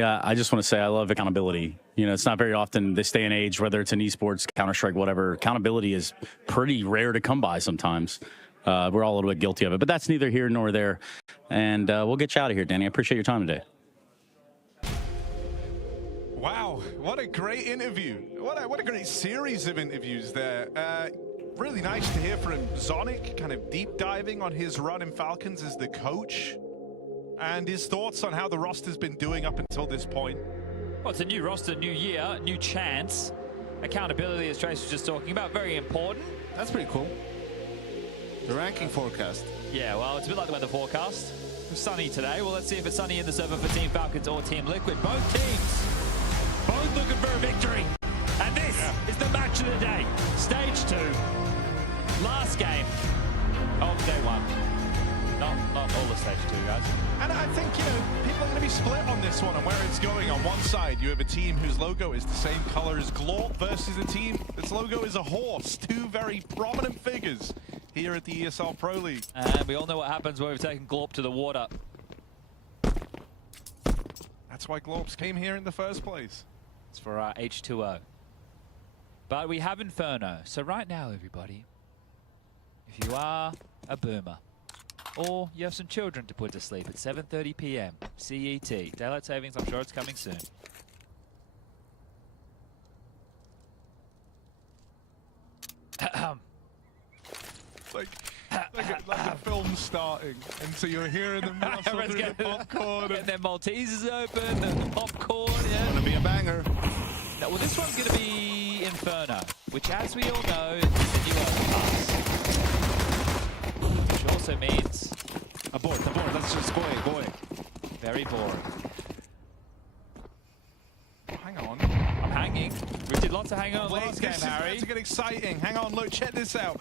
I just want to say I love accountability. You know, it's not very often this day and age, whether it's in esports, Counter-Strike, whatever, accountability is pretty rare to come by sometimes. We're all a little bit guilty of it, but that's neither here nor there. And we'll get you out of here, Danny. I appreciate your time today. Wow, what a great interview. What a great series of interviews there. Really nice to hear from Zonic, kind of deep diving on his run in Falcons as the coach and his thoughts on how the roster's been doing up until this point. Well, it's a new roster, new year, new chance. Accountability, as Trace was just talking about, very important. That's pretty cool. The ranking forecast. Yeah, well, it's a bit like the weather forecast. It's sunny today. Well, let's see if it's sunny in the server for Team Falcons or Team Liquid. Both teams, both looking for a victory. And this is the match of the day. Stage 2. Last game of day 1. Not all of stage 2, guys. And I think, you know, people are going to be split on this one and where it's going. On one side, you have a team whose logo is the same color as Glorp versus a team that's logo is a horse. Two very prominent figures here at the ESL Pro League. And we all know what happens when we've taken Glorp to the water. That's why Glorps came here in the first place. It's for our H2O. But we have Inferno. So right now, everybody, if you are a boomer, or you have some children to put to sleep at 7:30 p.m. CET, daylight savings, I'm sure it's coming soon. like a film starting, and so you're hearing them rustle through the popcorn. And their Maltesers open, and the popcorn, yeah. Gonna be a banger. Now, well, this one's gonna be Inferno, which, as we all know, is the new pass. Which also means Abort, let's just go. very boring. Hang on. I'm hanging. We did lots of hanging on last game, Harry. It's get exciting. Hang on, look, check this out.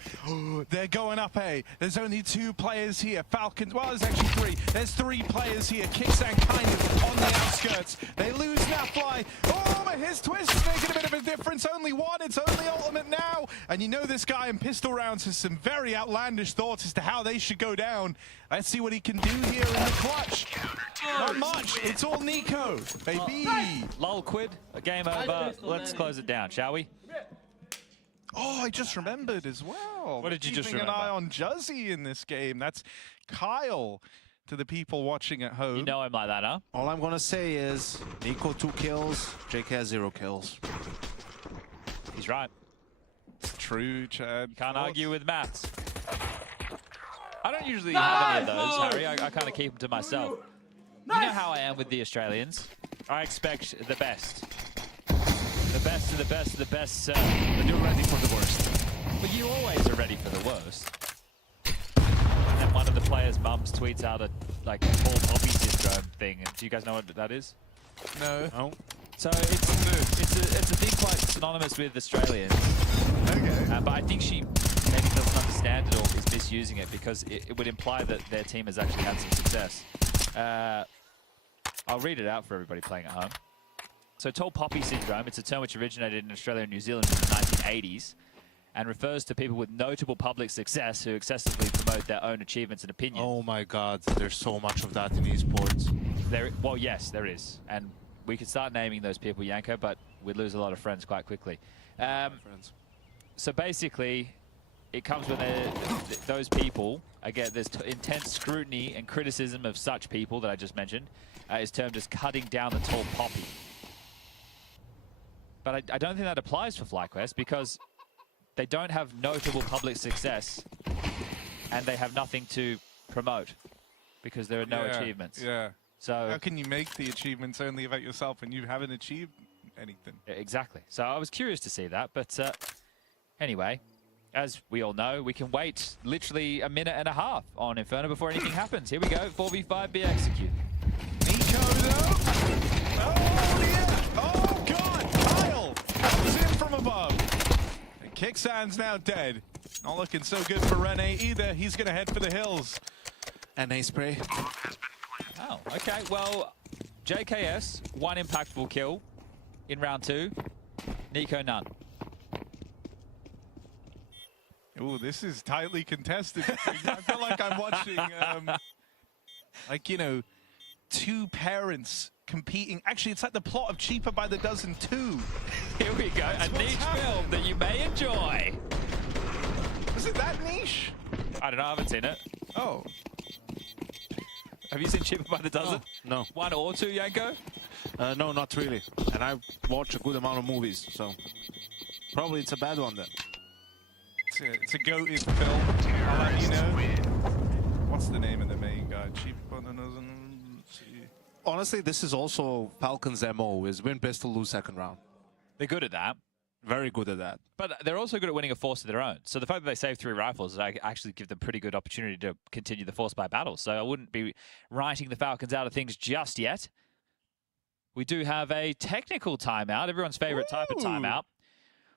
They're going up A. There's only 2 players here. Falcons, well, there's actually 3. There's 3 players here. Kickstand kind of on the outskirts. They lose Nafly. Oh, but his twist is making a bit of a difference. Only 1. It's only ultimate now. And you know this guy in pistol rounds has some very outlandish thoughts as to how they should go down. Let's see what he can do here in the clutch. Not much. It's all Nico, baby. Lol quid. A game over. Let's close it down, shall we? Oh, I just remembered as well. What did you just Keeping remember? an eye on Juzzy in this game. That's Kyle to the people watching at home. You know him like that, huh? All I'm gonna say is Nico 2 kills, JK has 0 kills. He's right. It's true, Chad. Can't argue with maths. I don't usually have any of those, Harry. I kind of keep them to myself. You know how I am with the Australians. I expect the best. The best of the best of the best. But you're ready for the worst. But you always are ready for the worst. And then one of the players' mums tweets out a like Paul Poppy syndrome thing. Do you guys know what that is? No. So it's a thing quite synonymous with Australians. Okay. But I think she maybe doesn't understand it or is misusing it because it would imply that their team has actually had some success. I'll read it out for everybody playing at home. So tall poppy syndrome, it's a term which originated in Australia and New Zealand in the 1980s and refers to people with notable public success who excessively promote their own achievements and opinions. Oh my god, there's so much of that in esports. Well, yes, there is. And we could start naming those people, Yanko, but we'd lose a lot of friends quite quickly. So basically, it comes when those people, again, there's intense scrutiny and criticism of such people that I just mentioned, is termed as cutting down the tall poppy. But I don't think that applies for FlyQuest because they don't have notable public success and they have nothing to promote because there are no achievements. Yeah. So how can you make the achievements only about yourself when you haven't achieved anything? Exactly. So I was curious to see that, but anyway, as we all know, we can wait literally a minute and a half on Inferno before anything happens. Here we go, 4v5 be executed. Nico though. Oh yeah. Oh god. Kyle comes in from above. And Kicksan's now dead. Not looking so good for Rene either. He's gonna head for the hills. NA spray. Oh, okay. Well, JKS, 1 impactful kill in round 2. Nico, none. Ooh, this is tightly contested. I feel like I'm watching, like, you know, 2 parents competing. Actually, it's like the plot of Cheaper by the Dozen 2. Here we go, a niche film that you may enjoy. Was it that niche? I don't know, I haven't seen it. Oh. Have you seen Cheaper by the Dozen? No. One or two, Yanko? No, not really. And I watch a good amount of movies, so probably it's a bad one then. It's a goated film. I'll let you know. What's the name of the main guy? Cheaper by the Dozen. Let's see. Honestly, this is also Falcons' MO, is win pistol, lose second round. They're good at that. Very good at that. But they're also good at winning a force of their own. So the fact that they save 3 rifles actually give them pretty good opportunity to continue the force by battle. So I wouldn't be writing the Falcons out of things just yet. We do have a technical timeout, everyone's favorite type of timeout.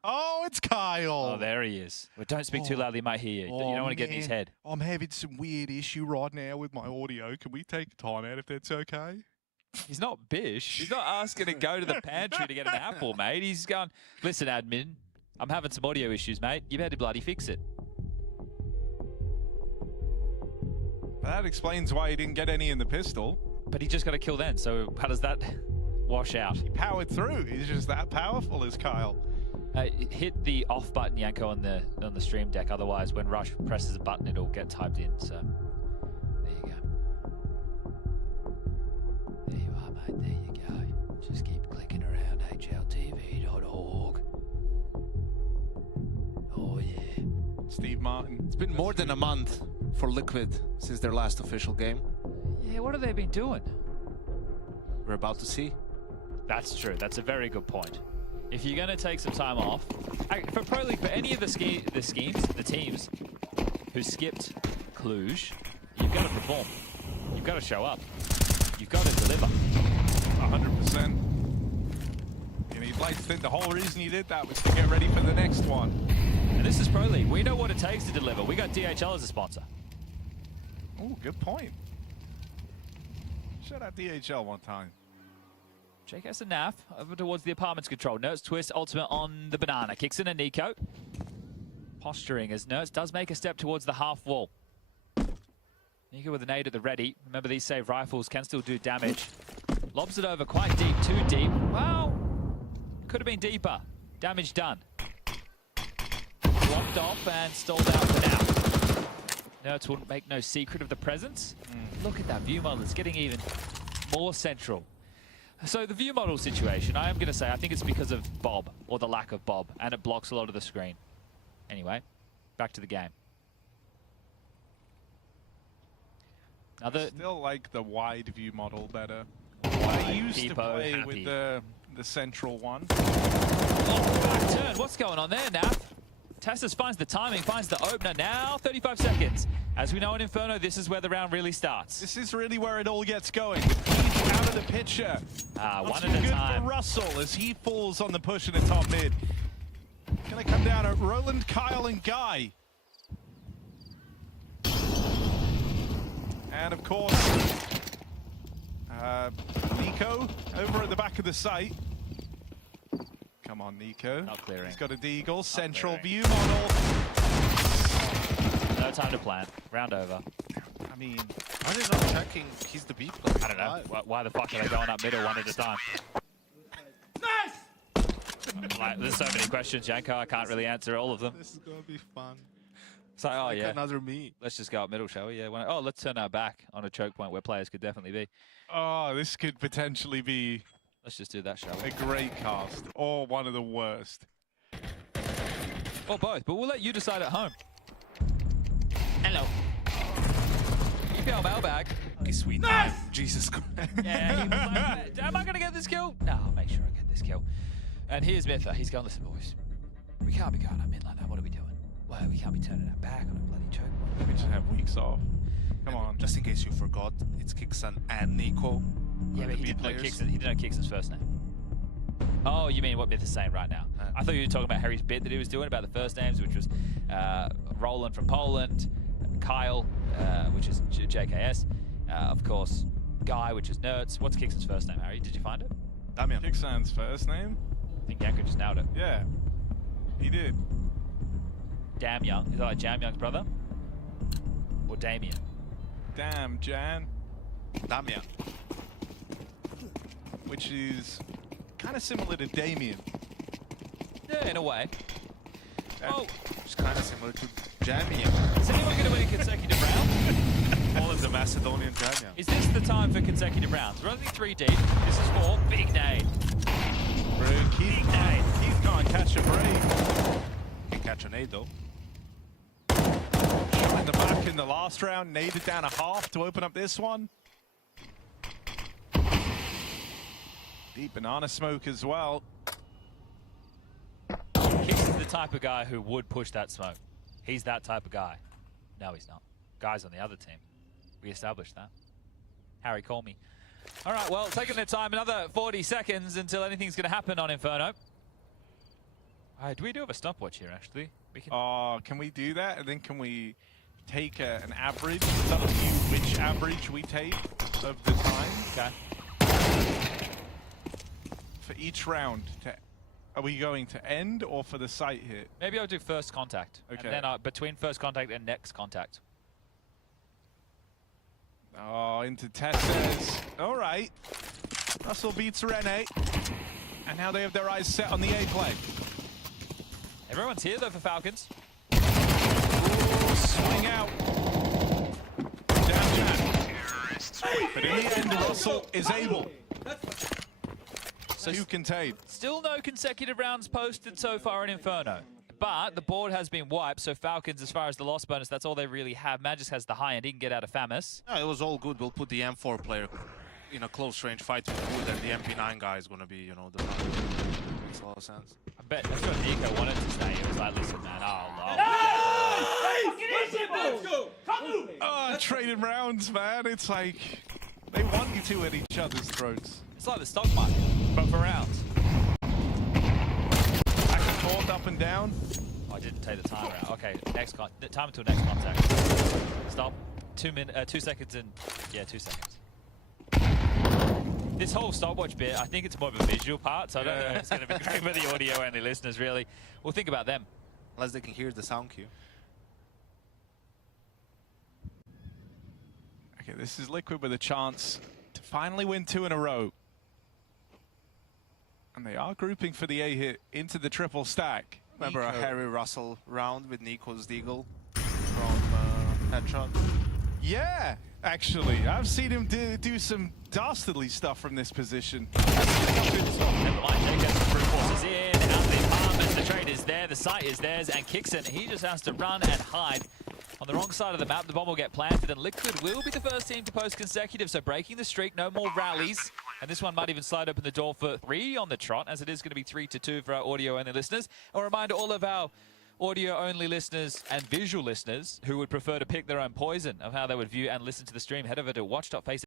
Oh, it's Kyle. Oh, there he is. Well, don't speak too loudly, he might hear you. You don't want to get in his head. I'm having some weird issue right now with my audio. Can we take a time out if that's okay? He's not bish. He's not asking to go to the pantry to get an apple, mate. He's going, listen, admin, I'm having some audio issues, mate. You better bloody fix it. That explains why he didn't get any in the pistol. But he just got a kill then, so how does that wash out? He powered through. He's just that powerful as Kyle. Hit the off button, Yanko, on the stream deck. Otherwise, when Rush presses a button, it'll get typed in. So there you go. There you are, mate. There you go. Just keep clicking around hltv.org. Oh yeah. Steve Martin. It's been more than a month for Liquid since their last official game. Yeah, what have they been doing? We're about to see. That's true. That's a very good point. If you're going to take some time off, for Pro League, for any of the teams who skipped Cluj, you've got to perform. You've got to show up. You've got to deliver. 100%. And you'd like to think the whole reason you did that was to get ready for the next one. And this is Pro League. We know what it takes to deliver. We got DHL as a sponsor. Oh, good point. Shout out DHL one time. Jake has a NAF over towards the apartment's control. Nertz twist ultimate on the banana. Kicks in a Nico. Posturing as Nertz does make a step towards the half wall. Nico with a nade at the ready. Remember, these save rifles can still do damage. Lobs it over quite deep, too deep. Well, could have been deeper. Damage done. Blocked off and stalled out for now. Nertz wouldn't make no secret of the presence. Look at that view model. It's getting even more central. So the view model situation, I am going to say, I think it's because of Bob, or the lack of Bob, and it blocks a lot of the screen. Anyway, back to the game. I still like the wide view model better. Wide, I used to Peepo, play happy. with the central one. Oh, back turn. What's going on there, Nap? Tassus finds the timing, finds the opener. Now 35 seconds. As we know in Inferno, this is where the round really starts. This is really where it all gets going. He's out of the picture. One at a time. Good for Russell as he falls on the push in the top mid. Gonna come down at Roland, Kyle, and Guy. And of course, Nico over at the back of the site. Come on, Nico. Not clearing. He's got a deagle. Central clearing. view model. No time to plan. Round over. I mean, Why are they not checking he's the B player? I don't know. Why the fuck are they going up middle one at a time? Like, there's so many questions, Yanko. I can't really answer all of them. This is gonna be fun. So, oh Like yeah. another me. Let's just go up middle, shall we? Yeah. Oh, let's turn our back on a choke point where players could definitely be. oh, this could potentially be Let's just do that, shall we? a great cast or one of the worst. Or both, but we'll let you decide at home. Hello. EPL mailbag. Okay, sweet. Nice! Jesus Christ. Yeah, he was like, am I going to get this kill? No, I'll make sure I get this kill. And here's Mitha. He's going, listen, boys. We can't be going up mid like that. What are we doing? Well, we can't be turning our back on a bloody choke point. We just have weeks off. Come on. Just in case you forgot, it's Kixan and Nico. Yeah, but he didn't know Kix's first name. Oh, you mean what Myth is saying right now? I thought you were talking about Harry's bit that he was doing about the first names, which was Roland from Poland, Kyle, which is JKS, of course, Guy, which is Nertz. What's Kix's first name, Harry? Did you find it? Damian. Kixan's first name? I think Yanko just nailed it. Yeah, he did. Damn Young. Is that like Jam Young's brother? Or Damien? Damn, Jan. Damian. which is kind of similar to Damien. Yeah, in a way. Oh, It's kind of similar to Jamia. is anyone going to win a consecutive round? All of the Macedonian Jamia. Is this the time for consecutive rounds? We're only 3 deep. This is 4. Big nade. Keith can't catch a break. Can catch an 8 though. Shot in the back in the last round, naded down a half to open up this one. Deep banana smoke as well. Kicks is the type of guy who would push that smoke. He's that type of guy. No, he's not. Guys on the other team. We established that. Harry, call me. All right, well, taking their time, another 40 seconds until anything's going to happen on Inferno. Do we do have a stopwatch here, actually? We can... Can we do that? And then can we take an average? Tell you which average we take of the time. Okay. For each round. Are we going to end or for the site hit? Maybe I'll do first contact. Okay. And then between first contact and next contact. Oh, into Testes. All right. Russell beats Rene. And now they have their eyes set on the A play. Everyone's here, though, for Falcons. Ooh, swing out. Down Jan. But in the end, Russell is able to contain. Still no consecutive rounds posted so far in Inferno. But the board has been wiped, so Falcons, as far as the loss bonus, that's all they really have. Magis has the high end. He can get out of Famus. No, it was all good. We'll put the M4 player in a close range fight with Wood, and the MP9 guy is going to be, you know, the makes a lot of sense. I bet that's what Nico wanted to say. He was like, listen, man, Trading rounds, man. It's like they want you two at each other's throats. It's like the stock market, but for rounds. Back and forth, up and down. Oh, I didn't take the timer out. Okay, time until next contact. Stop. 2 seconds and... Yeah, 2 seconds. This whole stopwatch bit, I think it's more of a visual part, so I don't know if it's going to be great for the audio-only listeners, really. We'll think about them. Unless they can hear the sound cue. Okay, this is Liquid with a chance to finally win 2 in a row. And they are grouping for the A hit into the triple stack. Remember Nico. a Harry Russell round with Nico's Deagle from Headshot? Yeah, actually. I've seen him do some dastardly stuff from this position. Never mind, Jake has the brute forces in, out of the apartments, the trade is there, the site is theirs, and Kixon, he just has to run and hide. On the wrong side of the map, the bomb will get planted, and Liquid will be the first team to post consecutive, so breaking the streak, no more rallies. And this one might even slide open the door for 3 on the trot, as it is going to be 3-2 for our audio-only listeners. A reminder, all of our audio-only listeners and visual listeners who would prefer to pick their own poison of how they would view and listen to the stream, head over to watch.face